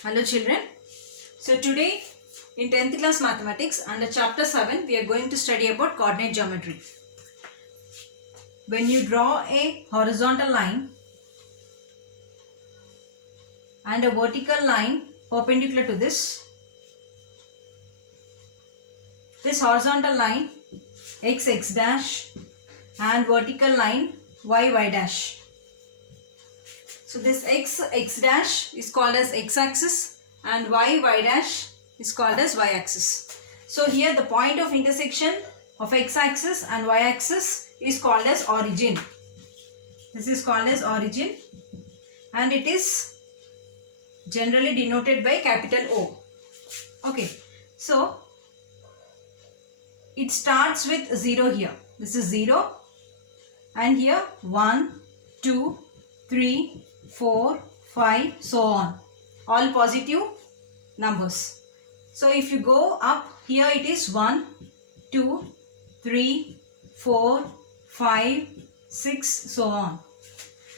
Hello children. So today in 10th class mathematics under chapter 7 we are going to study about coordinate geometry. When you draw a horizontal line and a vertical line perpendicular to this horizontal line x dash and vertical line y dash. So this x dash is called as x-axis and y dash is called as y-axis. So here the point of intersection of x-axis and y-axis is called as origin. This is called as origin and it is generally denoted by capital O. Okay, so it starts with 0 here. This is 0 and here 1, 2, 3, 4, 5, so on. All positive numbers. So if you go up, here it is 1, 2, 3, 4, 5, 6, so on.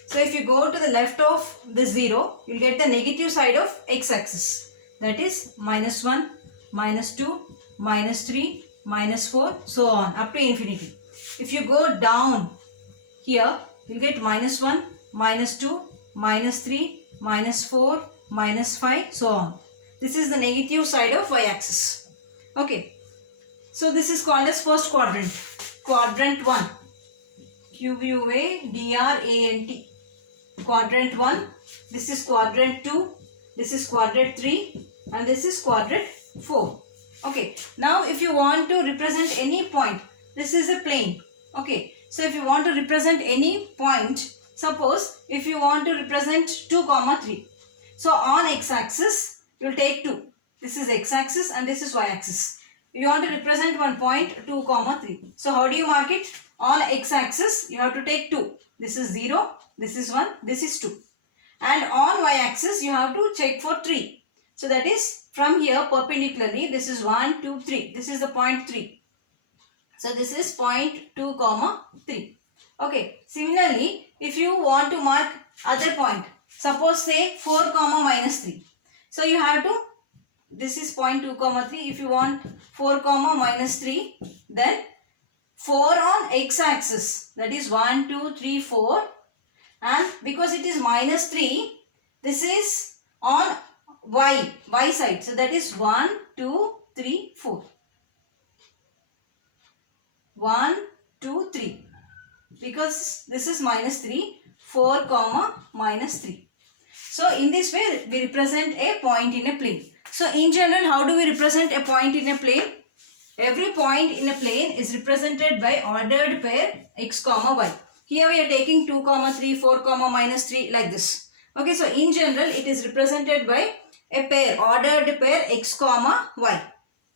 So if you go to the left of the 0, you will get the negative side of x-axis. That is -1, -2, -3, -4, so on up to infinity. If you go down here, you will get -1, -2, -3, -4, -5, so on. This is the negative side of y-axis. Okay. So this is called as first quadrant. Quadrant 1. QUADRANT. Quadrant 1. This is quadrant 2. This is quadrant 3. And this is quadrant 4. Okay. Now if you want to represent any point, this is a plane. Okay. So if you want to represent any point, suppose if you want to represent 2, 3. So on x-axis, you will take 2. This is x-axis and this is y-axis. You want to represent one point 2, 3. So how do you mark it? On x-axis, you have to take 2. This is 0, this is 1, this is 2. And on y-axis, you have to check for 3. So that is from here perpendicularly, this is 1, 2, 3. This is the point 3. So this is point 2, 3. Okay. Similarly, if you want to mark other point, suppose say 4, -3. So you have to, this is point 2, 3. If you want 4, -3, then 4 on x-axis, that is 1, 2, 3, 4. And because it is -3, this is on y side. So that is 1, 2, 3, 4. 1, 2, 3. Because this is -3, 4, -3. So in this way we represent a point in a plane. So in general, how do we represent a point in a plane? Every point in a plane is represented by ordered pair x, y. Here we are taking 2, 3, 4, -3 like this. Okay, so in general it is represented by a pair, ordered pair x, y.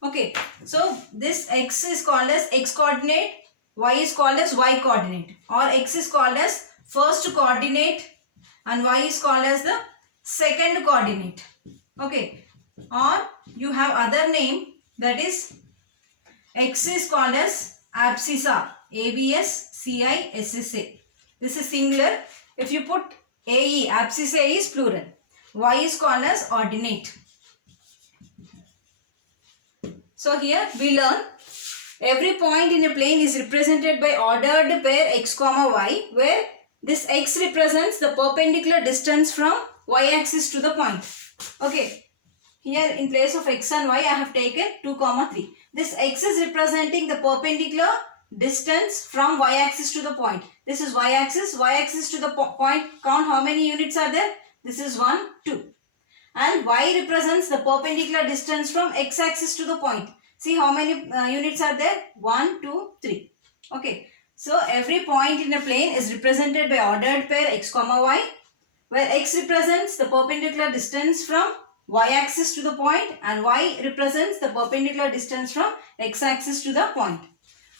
Okay, so this x is called as x coordinate, y is called as y coordinate, or x is called as first coordinate and y is called as the second coordinate. Okay, or you have other name, that is x is called as abscissa, ABSCISSA. This is singular. If you put AE, abscissa is plural. Y is called as ordinate. So here we learn every point in a plane is represented by ordered pair x, y, where this x represents the perpendicular distance from y-axis to the point. Okay, here in place of x and y I have taken 2, 3. This x is representing the perpendicular distance from y-axis to the point. This is y-axis. Y-axis to the point, count how many units are there. This is 1, 2. And y represents the perpendicular distance from x-axis to the point. See how many units are there? 1, 2, 3. Okay. So every point in a plane is represented by ordered pair x, y, where x represents the perpendicular distance from y-axis to the point and y represents the perpendicular distance from x-axis to the point.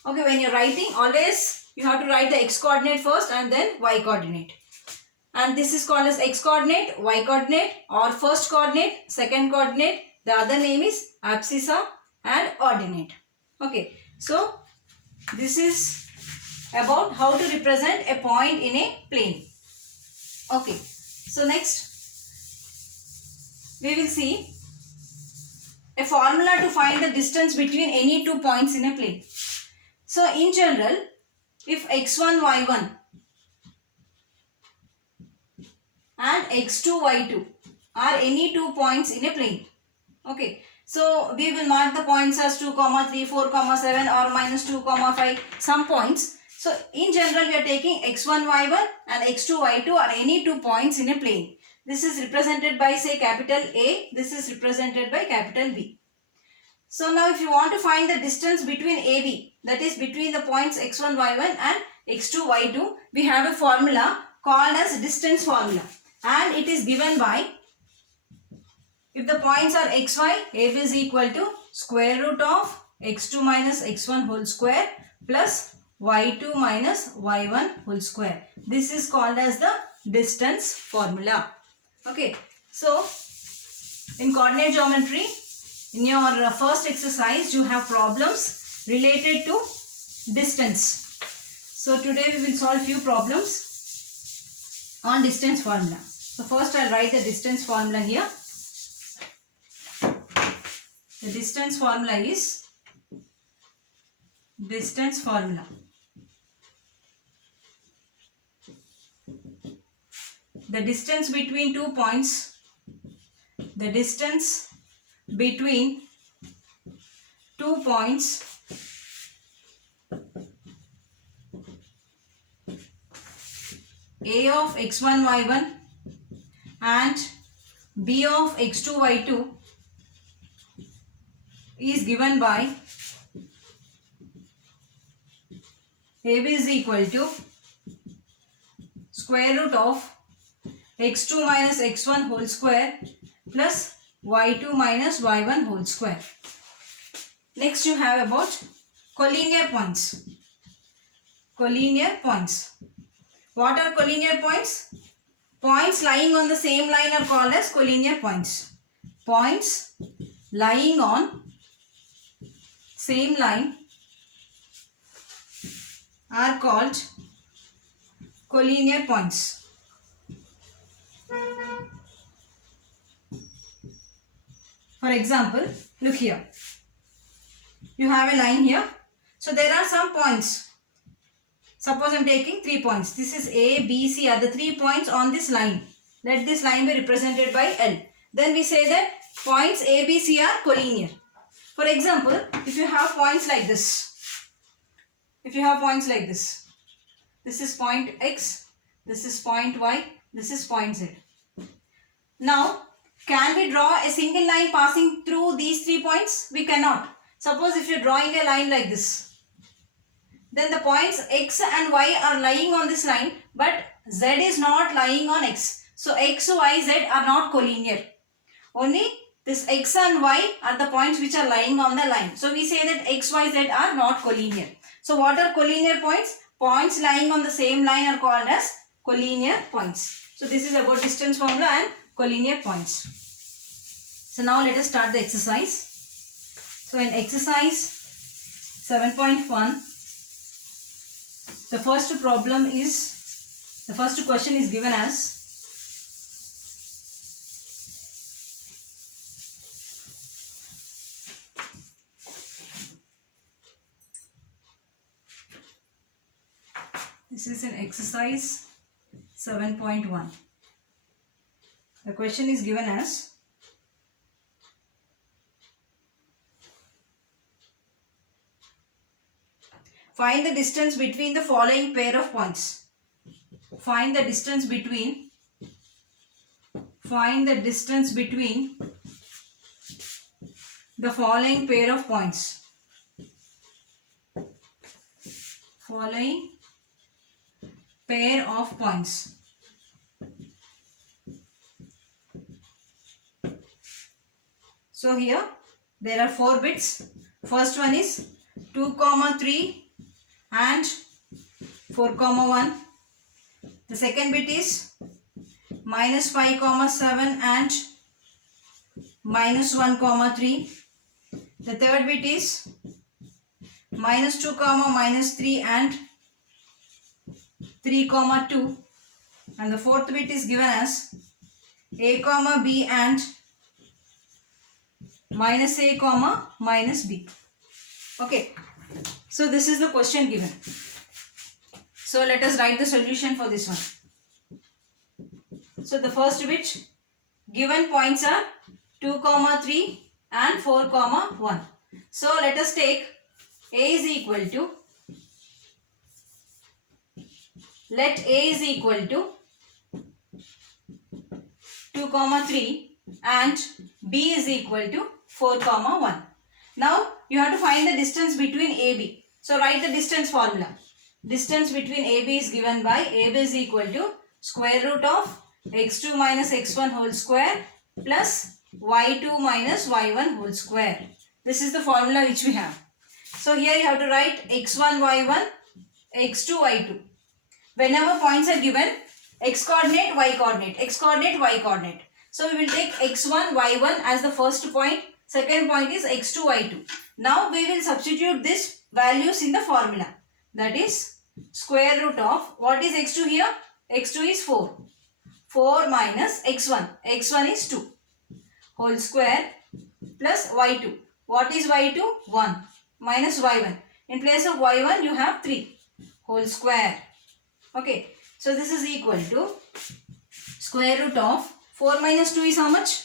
Okay, when you're writing, always you have to write the x coordinate first and then y coordinate. And this is called as x coordinate, y coordinate, or first coordinate, second coordinate. The other name is abscissa and ordinate. Okay, so this is about how to represent a point in a plane. Okay, so next we will see a formula to find the distance between any two points in a plane. So in general, if x1, y1 and x2, y2 are any two points in a plane. Okay. So we will mark the points as 2, 3, 4, 7 or minus 2, 5, some points. So in general, we are taking x1, y1 and x2, y2 are any two points in a plane. This is represented by, say, capital A. This is represented by capital B. So now if you want to find the distance between AB, that is between the points x1, y1 and x2, y2, we have a formula called as distance formula. And it is given by, if the points are xy, AB is equal to square root of x2 minus x1 whole square plus y2 minus y1 whole square. This is called as the distance formula. Okay. So in coordinate geometry, in your first exercise, you have problems related to distance. So today we will solve few problems on distance formula. So first I'll write the distance formula here. The distance formula is distance formula. The distance between two points, the distance between two points A of x1, y1 and B of x2, y2 is given by AB is equal to square root of x2 minus x1 whole square plus y2 minus y1 whole square. Next you have about collinear points. Collinear points. What are collinear points? Points lying on the same line are called as collinear points. Points lying on same line are called collinear points. For example, look here. You have a line here. So there are some points. Suppose I am taking 3 points. This is A, B, C are the 3 points on this line. Let this line be represented by L. Then we say that points A, B, C are collinear. For example, if you have points like this. If you have points like this. This is point X. This is point Y. This is point Z. Now, can we draw a single line passing through these 3 points? We cannot. Suppose if you are drawing a line like this. Then the points X and Y are lying on this line, but Z is not lying on X. So X, Y, Z are not collinear. Only this X and Y are the points which are lying on the line. So we say that X, Y, Z are not collinear. So what are collinear points? Points lying on the same line are called as collinear points. So this is about distance formula and collinear points. So now let us start the exercise. So in exercise 7.1, the first question is given as this is in exercise 7.1. The question is given as find the distance between the following pair of points. Find the distance between the following pair of points. Following pair of points. So here there are 4 bits. First one is 2, 3 and 4, 1. The second bit is minus 5, 7 and minus 1, 3. The third bit is minus 2, minus 3 and 3, 2. And the fourth bit is given as A, B and minus a comma minus b. Okay, so this is the question given. So let us write the solution for this one. So the first bit, given points are 2 comma 3 and 4 comma 1. So let us take a is equal to, let a is equal to 2 comma 3 and b is equal to 4 comma 1. Now you have to find the distance between AB. So write the distance formula. Distance between AB is given by AB is equal to square root of x2 minus x1 whole square plus y2 minus y1 whole square. This is the formula which we have. So here you have to write x1 y1, x2 y2. Whenever points are given, x coordinate, y coordinate, x coordinate, y coordinate. So we will take x1 y1 as the first point. Second point is x2 y2. Now we will substitute these values in the formula. That is square root of, what is x2 here? x2 is 4. 4 minus x1. x1 is 2. Whole square plus y2. What is y2? 1 minus y1. In place of y1 you have 3. Whole square. Okay. So this is equal to square root of 4 minus 2 is how much?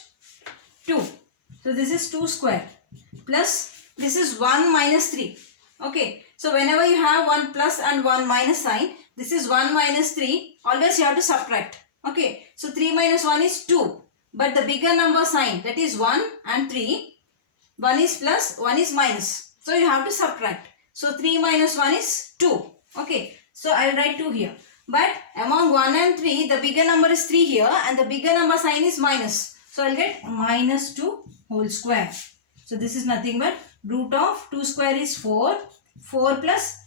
2. So this is 2 square plus this is 1 minus 3. Okay. So whenever you have 1 plus and 1 minus sign, this is 1 minus 3. Always you have to subtract. Okay. So 3 minus 1 is 2. But the bigger number sign, that is 1 and 3. 1 is plus, 1 is minus. So you have to subtract. So 3 minus 1 is 2. Okay. So I will write 2 here. But among 1 and 3, the bigger number is 3 here and the bigger number sign is minus. So I will get minus 2 whole square. So this is nothing but root of 2 square is 4. 4 plus,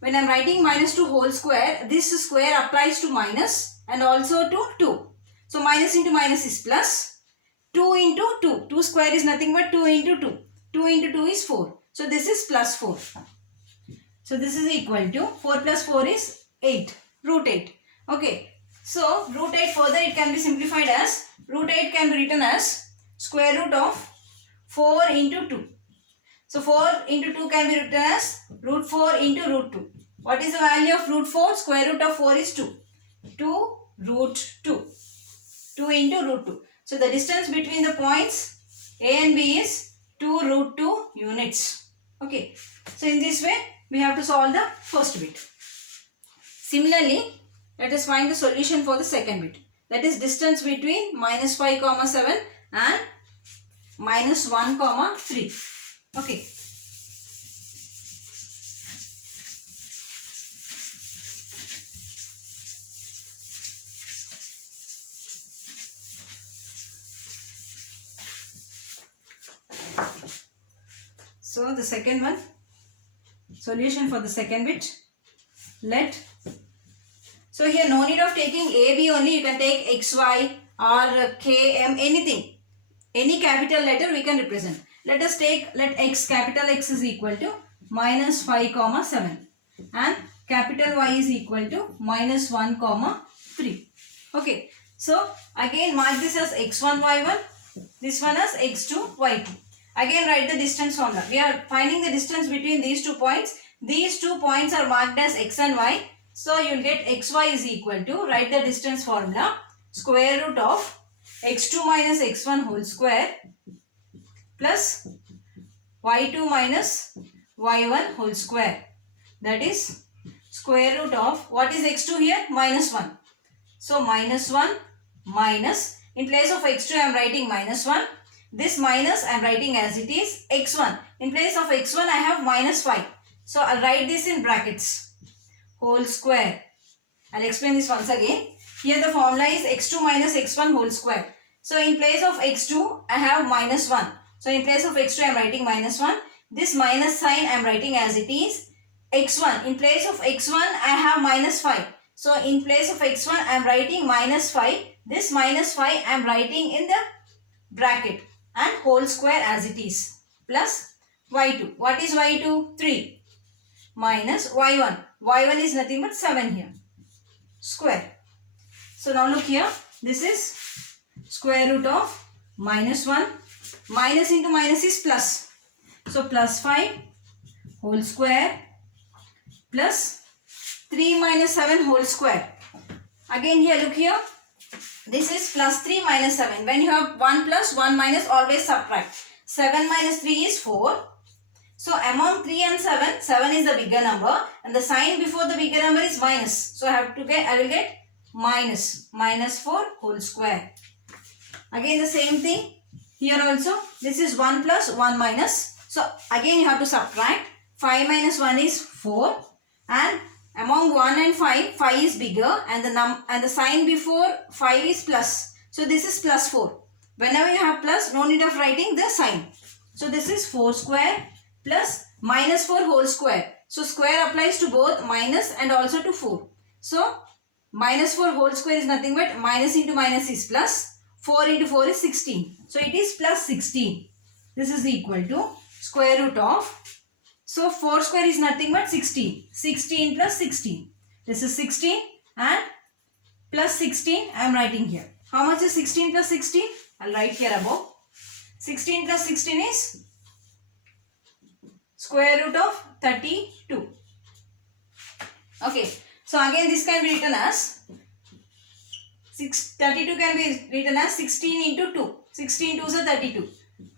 when I am writing minus 2 whole square, this square applies to minus and also to 2. So minus into minus is plus. 2 into 2. 2 square is nothing but 2 into 2. 2 into 2 is 4. So this is plus 4. So this is equal to 4 plus 4 is 8. Root 8. Okay. So root 8 further it can be simplified as, root 8 can be written as square root of 4 into 2. So 4 into 2 can be written as root 4 into root 2. What is the value of root 4? Square root of 4 is 2. 2 root 2. 2 into root 2. So the distance between the points A and B is 2 root 2 units. Okay. So in this way we have to solve the first bit. Similarly, let us find the solution for the second bit. That is distance between minus 5 comma 7 and minus 1 comma 3. Okay. So the second one, solution for the second bit. So here no need of taking A, B only, you can take X, Y or K, M, anything. Any capital letter we can represent. Let us take, let X, capital X is equal to minus 5 comma 7 and capital Y is equal to minus 1 comma 3. Okay. So again mark this as X1, Y1, this one as X2, Y2. Again write the distance formula. We are finding the distance between these 2 points. These 2 points are marked as X and Y. So you will get XY is equal to, write the distance formula, square root of X2 minus X1 whole square plus Y2 minus Y1 whole square. That is square root of, what is X2 here? Minus 1. So minus 1 minus, in place of X2 I am writing minus 1. This minus I am writing as it is X1. In place of X1 I have minus 5. So I will write this in brackets. Whole square. I will explain this once again. Here the formula is X2 minus X1 whole square. So in place of X2 I have minus 1. So in place of X2 I am writing minus 1. This minus sign I am writing as it is X1. In place of X1 I have minus 5. So in place of X1 I am writing minus 5. This minus 5 I am writing in the bracket and whole square as it is plus Y2. What is Y2? 3 minus Y1. Y1 is nothing but 7 here. Square. So now look here. This is square root of minus 1 minus into minus is plus. So plus 5 whole square plus 3 minus 7 whole square. Again here, look here. This is plus 3 minus 7. When you have 1 plus 1 minus, always subtract. 7 minus 3 is 4. So among 3 and 7, 7 is the bigger number and the sign before the bigger number is minus. So I will get minus 4 whole square. Again the same thing here also. This is 1 plus 1 minus. So again you have to subtract. 5 minus 1 is 4 and among 1 and 5, 5 is bigger and the sign before 5 is plus. So this is plus 4. Whenever you have plus, no need of writing the sign. So this is 4 square plus minus 4 whole square. So square applies to both minus and also to 4. So minus 4 whole square is nothing but minus into minus is plus. 4 into 4 is 16. So it is plus 16. This is equal to square root of. So 4 square is nothing but 16. 16 plus 16. This is 16 and plus 16 I am writing here. How much is 16 plus 16? I will write here above. 16 plus 16 is square root of 32. Okay. So again this can be written as 32 can be written as 16 into 2. 16 2s are 32.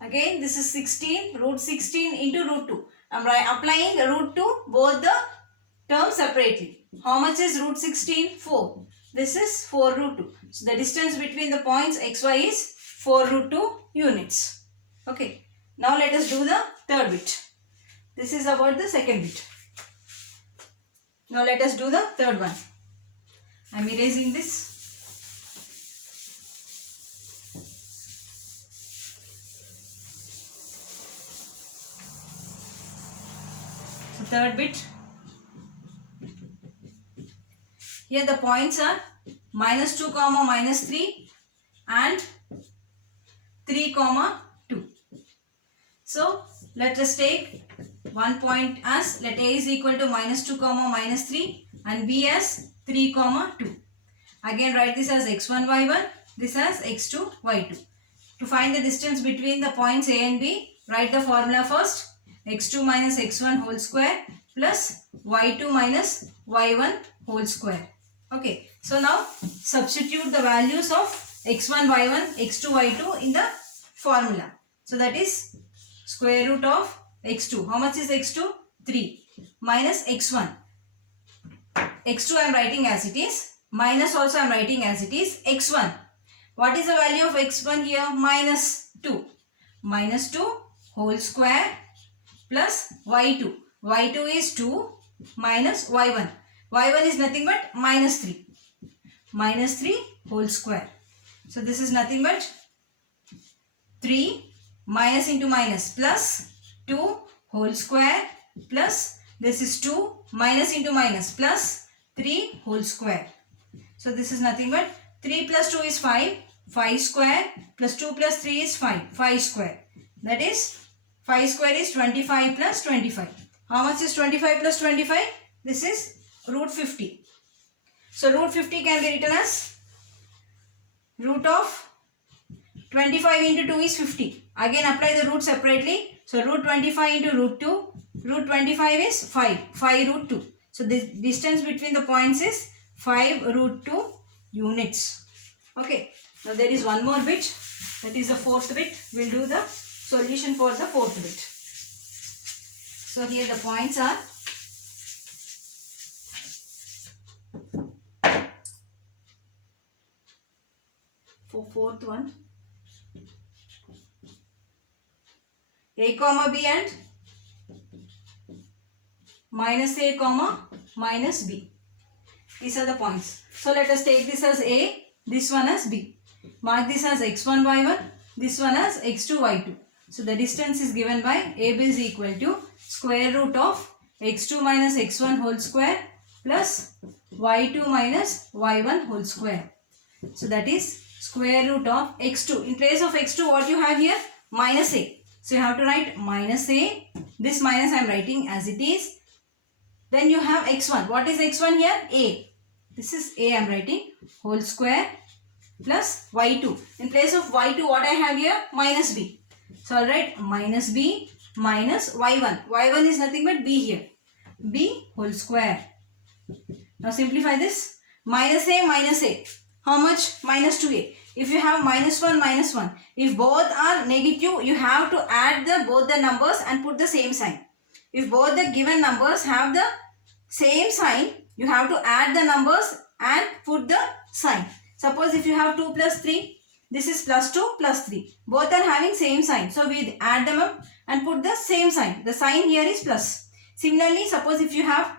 Again this is 16 root 16 into root 2. I am applying root to both the terms separately. How much is root 16? 4. This is 4 root 2. So the distance between the points xy is 4 root 2 units. Okay. Now let us do the third bit. This is about the second bit. Now let us do the third one. I am erasing this. So third bit. Here the points are minus 2 comma minus 3 and 3 comma 2. So let us take one point as let A is equal to minus 2 comma minus 3 and B as 3 comma 2. Again write this as x1 y1, this as x2 y2. To find the distance between the points A and B, write the formula first. x2 minus x1 whole square plus y2 minus y1 whole square. Okay. So now substitute the values of x1 y1, x2 y2 in the formula. So that is square root of x2. How much is x2? 3 minus x1. x2 I am writing as it is. Minus also I am writing as it is. x1. What is the value of x1 here? Minus 2. Minus 2 whole square plus y2. y2 is 2 minus y1. y1 is nothing but minus 3. Minus 3 whole square. So this is nothing but 3 minus into minus plus 2 whole square plus this is 2 minus into minus plus 3 whole square. So this is nothing but 3 plus 2 is 5. 5 square plus 2 plus 3 is 5. 5 square. That is 5 square is 25 plus 25. How much is 25 plus 25? This is root 50. So root 50 can be written as root of 25 into 2 is 50. Again apply the root separately. So root 25 into root 2. Root 25 is 5. 5 root 2. So the distance between the points is 5 root 2 units. Okay. Now there is one more bit. That is the fourth bit. We will do the solution for the fourth bit. So here the points are for fourth one A comma B and minus A comma minus B. These are the points. So let us take this as A, this one as B. Mark this as x1 y1, this one as x2 y2. So the distance is given by AB is equal to square root of x2 minus x1 whole square plus y2 minus y1 whole square. So that is square root of x2. In place of x2 what you have here? Minus A. So you have to write minus A. This minus I am writing as it is. Then you have x1. What is x1 here? A. This is A I am writing whole square plus y2. In place of y2 what I have here? Minus B. So I'll write minus b minus y1. y1 is nothing but b here. b whole square. Now simplify this. Minus a. How much? Minus 2a. If you have minus 1, minus 1. If both are negative, you have to add both the numbers and put the same sign. If both the given numbers have the same sign, you have to add the numbers and put the sign. Suppose if you have 2 plus 3, this is plus 2 plus 3. Both are having same sign. So we add them up and put the same sign. The sign here is plus. Similarly, suppose if you have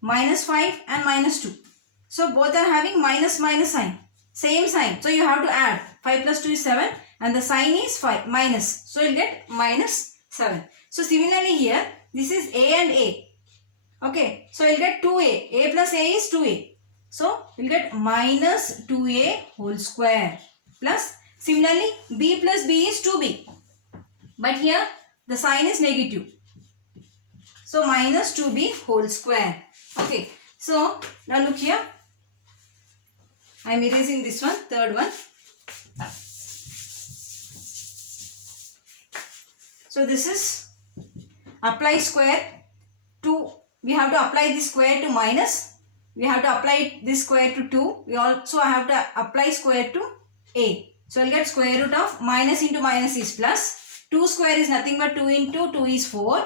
minus 5 and minus 2. So both are having minus sign. Same sign. So you have to add. 5 plus 2 is 7 and the sign is 5 minus. So you'll get minus 7. So similarly here, this is a and a. Okay. So you'll get 2a. a plus a is 2a. So you'll get minus 2a whole square. Plus similarly b plus b is 2b. But here the sign is negative. So minus 2b whole square. Okay. So now look here. I am erasing this one, third one. So this is apply square to, we have to apply this square to minus. We have to apply this square to 2. We also have to apply square to a. So I'll get square root of minus into minus is plus. 2 square is nothing but 2 into 2 is 4.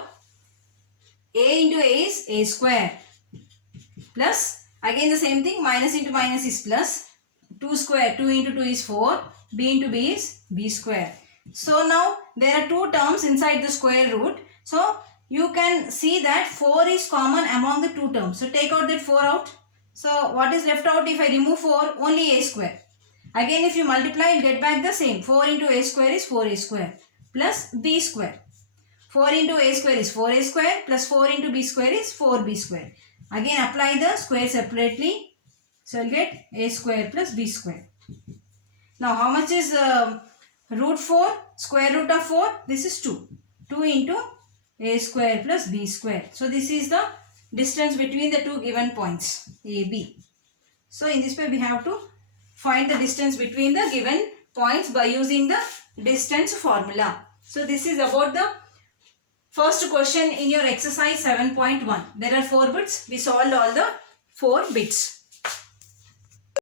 A into a is a square. Plus again the same thing, minus into minus is plus. 2 square, 2 into 2 is 4. b into b is b square. So now there are two terms inside the square root. So you can see that 4 is common among the two terms. So take out that 4 out. So what is left out if I remove 4? Only a square. Again if you multiply, you'll get back the same. 4 into a square is 4a square plus b square. 4 into a square is 4a square plus 4 into b square is 4b square. Again apply the square separately. So I'll get a square plus b square. Now how much is root 4? Square root of 4? This is 2. 2 into a square plus b square. So this is the distance between the two given points a, b. So in this way we have to find the distance between the given points by using the distance formula. So this is about the first question in your exercise 7.1. There are 4 bits. We solved all the 4 bits.